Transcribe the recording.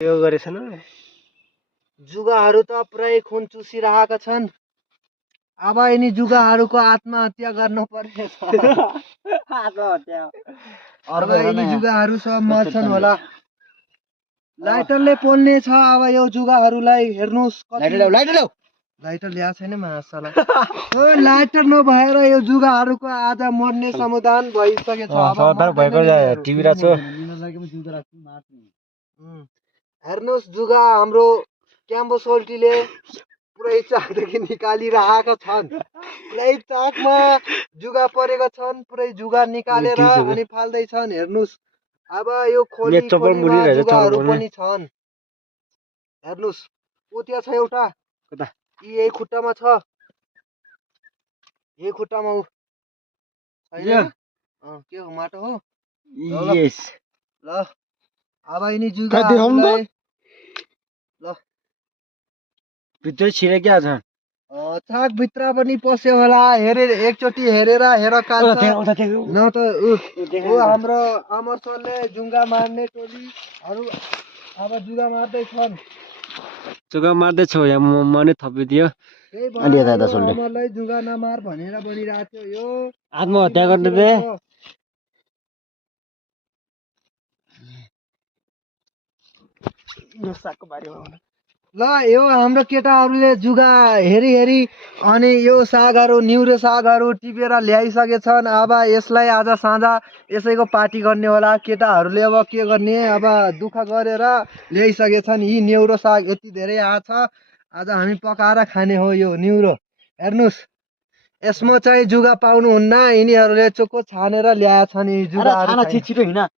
यो गरेछन् जुगाहरू त पुरै खुन चुसिरहेका छन् अब यिनी जुगाहरूको आत्महत्या गर्नु पर्नेछ अब यिनी जुगाहरू सब मर्छन् होला लाइटरले पोल्ने छ अब यो जुगाहरूलाई हेर्नुस् लाइटर ल्याएको छैन मासला यो लाइटर नभएर यो जुगाहरूको आज मर्ने समाधान भइसकेछ हेर्नुस् जुगा हाम्रो क्याम्बो सोल्टीले पुरै चाकदेखि निकालिरहेका छन् पुरै चाकमा जुगा परेका छन् पुरै जुगा निकालेर अनि फाल्दैछन् हेर्नुस् अब यो खोली जुगाहरू पनि छन् हेर्नुस् ऊ त्यहाँ छ एउटा यही खुट्टामा छ यही खुट्टामा ऊ के हो माटो हो ल अब यिनी जुगा ल भित्र छिरेका छन् चाक भित्र पनि पस्यो होला हेरे एकचोटि हेरेर हेर कान्छ न त ऊ हाम्रो अमर सरले जुङ्गा मार्ने टोलीहरू अब जुगा मार्दैछन् जुगा मार्दैछ यहाँ मने थपिदियो अमरलाई जुगा नमार भनेर भनिरहेको थियो यो आत्महत्या गर्ने दे ल यो हाम्रो केटाहरूले जुगा हेरी हेरी अनि यो सागहरू निउरो सागहरू टिपेर ल्याइसकेछन् अब यसलाई आज साँझ यसैको पार्टी गर्ने होला केटाहरूले अब के गर्ने अब दुःख गरेर ल्याइसकेछन् यी निउरो साग यति धेरै आछ आज हामी पकाएर खाने हो यो निउरो हेर्नुस् यसमा चाहिँ जुगा पाउनुहुन्न यिनीहरूले चोखो छानेर ल्याएछन् यी जुगाहरू